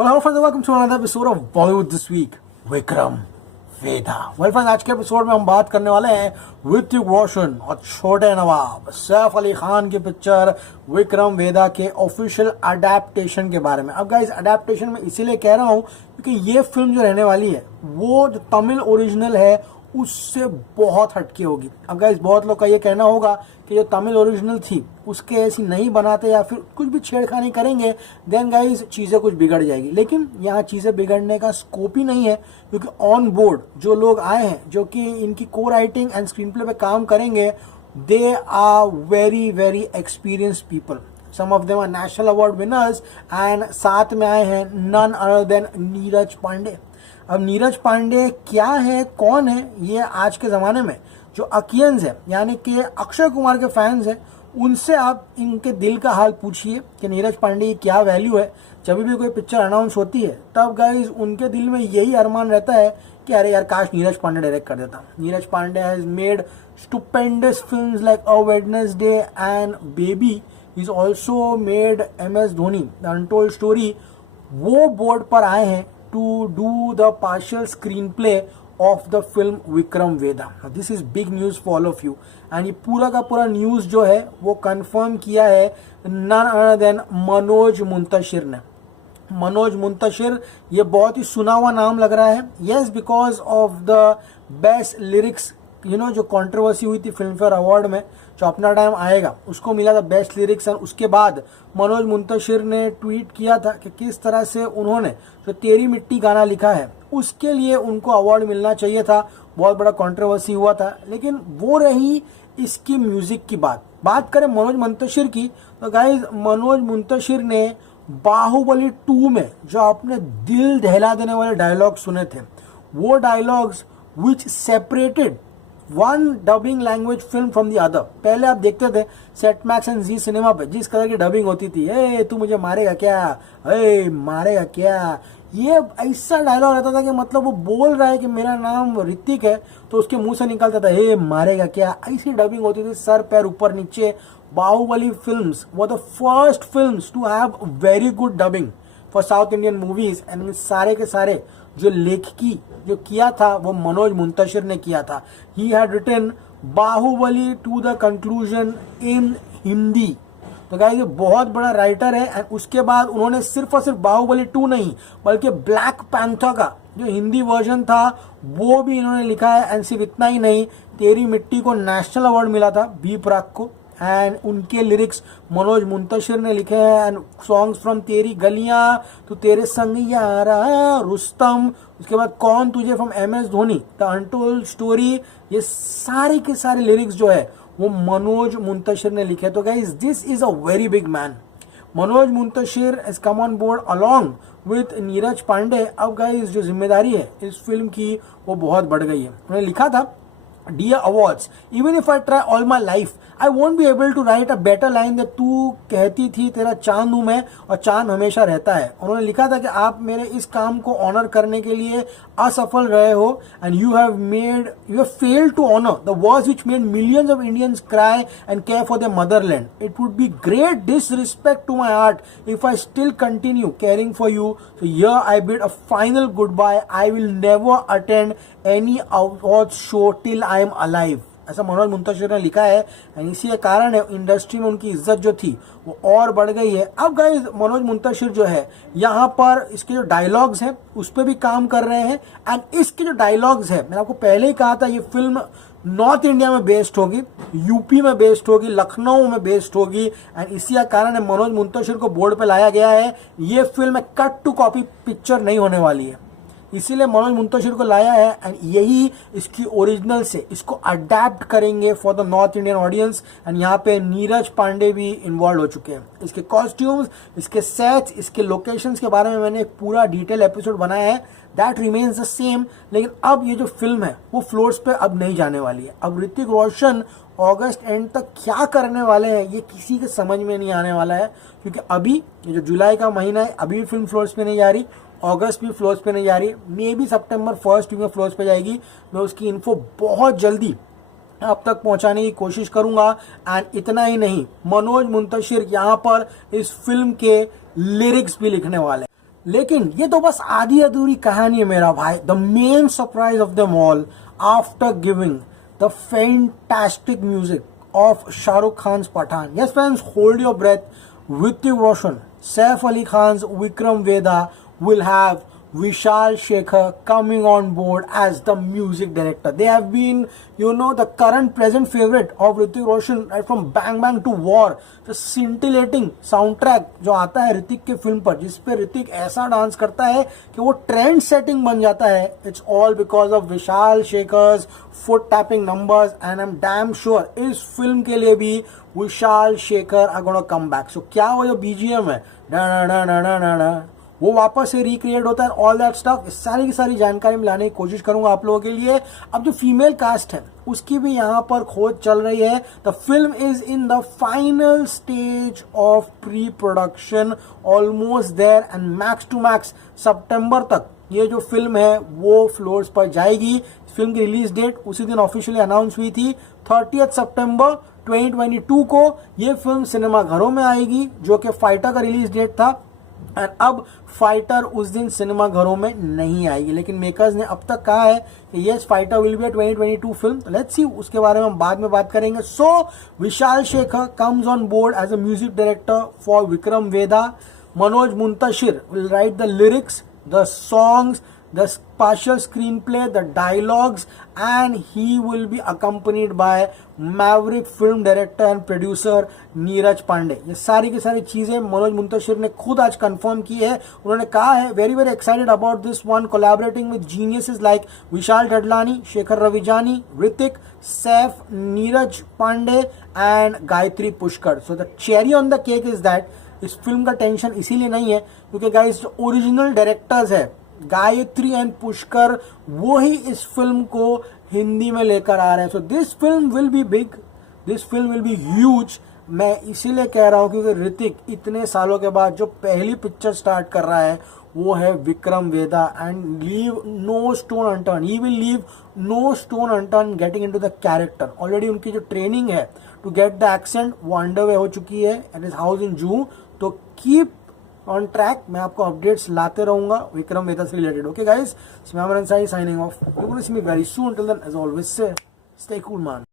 Well, hello friends, welcome to another episode of Bollywood This Week. Vikram Vedha. Well friends, आज के episode में हम बात करने वाले हैं ऋतिक रोशन और छोटे नवाब सैफ अली खान की पिक्चर विक्रम वेदा के ऑफिशियल अडेप्टेशन के बारे में। अब गाइस, अडेप्टेशन में इसीलिए कह रहा हूँ क्योंकि ये फिल्म जो रहने वाली है वो जो तमिल ओरिजिनल है उससे बहुत हटके होगी। अब गाइस, बहुत लोग का ये कहना होगा कि जो तमिल ओरिजिनल थी उसके ऐसी नहीं बनाते या फिर कुछ भी छेड़खानी करेंगे देन गाइस चीज़ें कुछ बिगड़ जाएगी। लेकिन यहाँ चीज़ें बिगड़ने का स्कोप ही नहीं है क्योंकि ऑन बोर्ड जो लोग आए हैं जो कि इनकी को राइटिंग एंड स्क्रीन प्ले पे काम करेंगे, they are very very experience people. Some of them are national award winners and साथ में आए हैं none other than Neeraj Pandey. अब नीरज पांडे क्या है, कौन है, ये आज के ज़माने में जो अकियंस है यानी कि अक्षय कुमार के फैंस हैं उनसे आप इनके दिल का हाल पूछिए कि नीरज पांडे की क्या वैल्यू है। जब भी कोई पिक्चर अनाउंस होती है तब गाइज उनके दिल में यही अरमान रहता है कि अरे यार काश नीरज पांडे डायरेक्ट कर देता। Neeraj Pandey has made stupendous films like a Wednesday and Baby. Is also made MS Dhoni the untold story. वो बोर्ड पर आए हैं to do the partial screenplay of the film Vikram Vedha. This is big news for all of you and ये पूरा का पूरा news जो है वो कंफर्म किया है none other than Manoj Muntashir ने। मनोज मुंतशिर ये बहुत ही सुना हुआ नाम लग रहा है। Yes, because of the best lyrics, जो कंट्रोवर्सी हुई थी फिल्म फेयर अवार्ड में, जो अपना टाइम आएगा उसको मिला था बेस्ट लिरिक्स। एंड उसके बाद मनोज मुंतशिर ने ट्वीट किया था कि किस तरह से उन्होंने जो तेरी मिट्टी गाना लिखा है उसके लिए उनको अवार्ड मिलना चाहिए था। बहुत बड़ा कंट्रोवर्सी हुआ था। लेकिन वो रही इसकी म्यूजिक की बात करें मनोज मुंतशिर की तो गाइज मनोज मुंतशिर ने बाहुबली 2 में जो अपने दिल दहला देने वाले डायलॉग सुने थे, वो dialogues which separated one dubbing language film from the other. पहले आप देखते थे Set Max and Zee cinema पे जिस कलर की डबिंग होती थी, ए तू मुझे मारेगा क्या, ए मारेगा क्या, ये ऐसा डायलॉग रहता था कि मतलब वो बोल रहा है कि मेरा नाम ऋतिक है तो उसके मुंह से निकलता था ए मारेगा क्या। ऐसी डबिंग होती थी, सर पैर ऊपर नीचे। Baahubali films were the first films to have very good dubbing for South Indian movies and सारे के सारे जो लेखकी जो किया था वो मनोज मुंतशिर ने किया था। He had written Baahubali two the conclusion in Hindi. तो गाइस ये बहुत बड़ा राइटर है। एंड उसके बाद उन्होंने सिर्फ और सिर्फ बाहुबली 2 नहीं बल्कि ब्लैक पैंथर का जो हिंदी वर्जन था वो भी इन्होंने लिखा है। एंड सिर्फ इतना ही नहीं, तेरी मिट्टी को नेशनल अवार्ड मिला था बी प्राक को। एंड उनके लिरिक्स मनोज मुंतशिर ने लिखे हैं। एंड सॉन्ग्स फ्रॉम तेरी गलियां, तू तेरे संग यारा, रुस्तम, उसके बाद कौन तुझे from MS Dhoni, the untold story, ये सारे के सारे लिरिक्स जो है वो मनोज मुंतशिर ने लिखे। तो guys this is a very big man. Manoj Muntashir is come on board along with Neeraj Pandey. अब गाइस जो जिम्मेदारी है इस फिल्म की वो बहुत बढ़ गई है। उन्होंने लिखा था Dear awards, even if I try all my life, I won't be able to write a better line that तू कहती थी तेरा चांद हूं मैं और चांद हमेशा रहता है। उन्होंने लिखा था कि आप मेरे इस काम को ऑनर करने के लिए असफल रहे हो and you have failed to honour the words which made millions of Indians cry and care for their motherland. It would be great disrespect to my art if I still continue caring for you. So here I bid a final goodbye. I will never attend any award show till I am alive. ऐसा मनोज मुंतशिर ने लिखा है। And इसी कारण है industry में उनकी इज्जत जो थी वो और बढ़ गई है। अब गाइस मनोज मुंतशिर जो है यहाँ पर इसके जो डायलॉग्स हैं उस पर भी काम कर रहे हैं। एंड इसके जो डायलॉग्स है, मैंने आपको पहले ही कहा था ये फिल्म नॉर्थ इंडिया में बेस्ड होगी, यूपी में बेस्ड होगी, लखनऊ में बेस्ड होगी। एंड इसी कारण है मनोज मुंतशिर को बोर्ड पे लाया गया है। ये film cut to copy picture नहीं होने वाली है, इसीलिए मनोज मुंतशिर को लाया है। एंड यही इसकी ओरिजिनल से इसको अडेप्ट करेंगे for the north Indian audience. And यहाँ पे नीरज पांडे भी इन्वॉल्व हो चुके हैं। इसके कॉस्ट्यूम्स, इसके सेट्स, इसके लोकेशंस के बारे में मैंने एक पूरा डिटेल एपिसोड बनाया है, दैट रिमेन्स द सेम। लेकिन अब ये जो फिल्म है वो फ्लोर्स पे अब नहीं जाने वाली है। अब ऋतिक रोशन अगस्त एंड तक क्या करने वाले हैं ये किसी के समझ में नहीं आने वाला है क्योंकि अभी ये जो जुलाई का महीना है अभी भी फिल्म फ्लोर्स पे नहीं जा रही, अगस्त भी फ्लोर्स पे नहीं जा रही, मे बी सितंबर फर्स्ट वीक में फ्लोर्स पे जाएगी। मैं उसकी इन्फो बहुत जल्दी आप तक पहुंचाने की कोशिश करूंगा। एंड इतना ही नहीं, मनोज मुंतशिर यहाँ पर इस फिल्म के लिरिक्स भी लिखने वाले हैं। लेकिन ये तो बस आधी अधूरी कहानी है मेरा भाई. The main surprise of them all, after giving the fantastic music of Shah Rukh Khan's Pathan. Yes friends, hold your breath. Hrithik Roshan, Saif Ali Khan's Vikram Vedha will have Vishal Shekhar coming on board as the music director. They have been, the current present favorite of Hrithik Roshan right from Bang Bang to War. The scintillating soundtrack जो आता है ऋतिक के film पर, जिस पे ऋतिक ऐसा dance करता है कि वो ट्रेंड सेटिंग बन जाता है. It's all because of Vishal Shekhar's foot tapping numbers and I am damn sure इस फिल्म के लिए भी Vishal Shekhar are gonna come back. So क्या वो जो बीजीएम है डा डा डा डा डा डा वो वापस से रिक्रिएट होता है, ऑल दैट स्टफ. इस सारी की सारी जानकारी में लाने की कोशिश करूंगा आप लोगों के लिए. अब जो फीमेल कास्ट है उसकी भी यहाँ पर खोज चल रही है. The film is in the final stage of pre production, almost there, and max to max सितंबर तक ये जो फिल्म है वो फ्लोर्स पर जाएगी. फिल्म की रिलीज डेट उसी दिन ऑफिशियली अनाउंस हुई थी, 30 सितंबर 2022 को ये फिल्म सिनेमा घरों में आएगी, जो कि फाइटर का रिलीज डेट था. एंड अब फाइटर उस दिन सिनेमा घरों में नहीं आएगी, लेकिन मेकर्स ने अब तक कहा है कि yes Fighter will be a 2022 film. तो लेट्स सी, उसके बारे में हम बाद में बात करेंगे. So Vishal Shekhar comes on board as a music director for Vikram Veda. Manoj Muntashir will write the lyrics, the songs, the partial screenplay, the dialogues, and he will be accompanied by maverick film director and producer Neeraj Pandey. ये सारी की सारी चीजें मनोज मुंतशिर ने खुद आज confirm की है. उन्होंने कहा है very very excited about this one, collaborating with geniuses like Vishal Dadlani, Shekhar Ravjiani, Hrithik, Saif, Neeraj Pandey and Gayatri Pushkar. So the cherry on the cake is that इस फिल्म का टेंशन इसीलिए नहीं है क्योंकि गाइस जो ओरिजिनल डायरेक्टर्स है गायत्री एंड पुष्कर, वो ही इस फिल्म को हिंदी में लेकर आ रहे हैं. So this film will be big, this film will be huge. मैं इसीलिए कह रहा हूं क्योंकि ऋतिक इतने सालों के बाद जो पहली पिक्चर स्टार्ट कर रहा है वो है Vikram Veda, and leave no stone unturn. He will leave no stone unturn getting into the character. Already उनकी जो ट्रेनिंग है टू गेट द एक्सेंट वो अंडरवे हो चुकी है एट हिज हाउस इन जू. तो कीप ऑन ट्रैक, मैं आपको अपडेट्स लाते रहूंगा विक्रम वेदा से related. Okay guys, signing off. You will see me very soon. Till then as always say stay cool man.